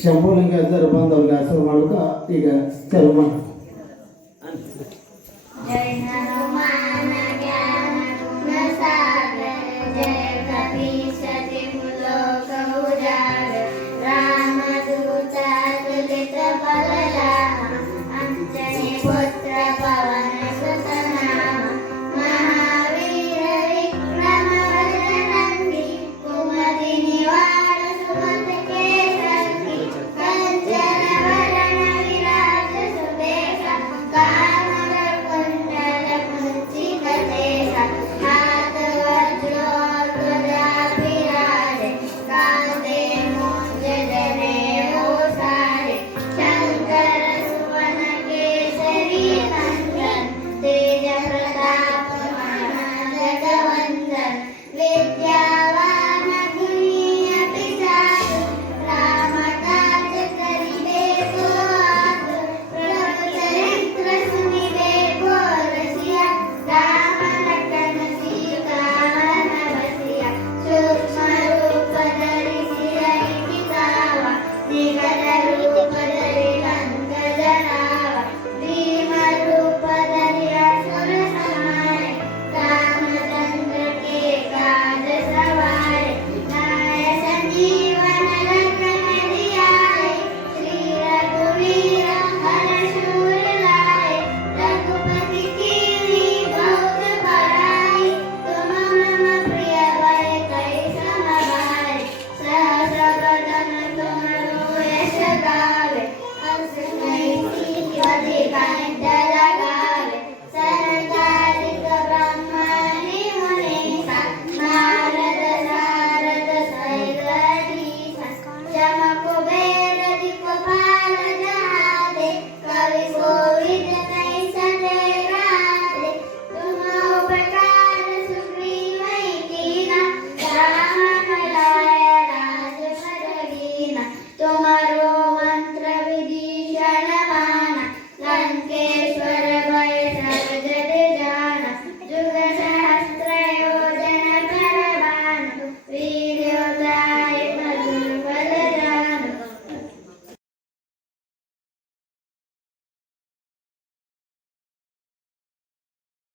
ಶಂಭುಲಿಂಗ ಇದ್ದರು ಬಂದವ್ರಿಗೆ ಹೆಸರು ಮಾಡುತ್ತ ಈಗ ಚಾಲು ಮಾಡಿ जय ได้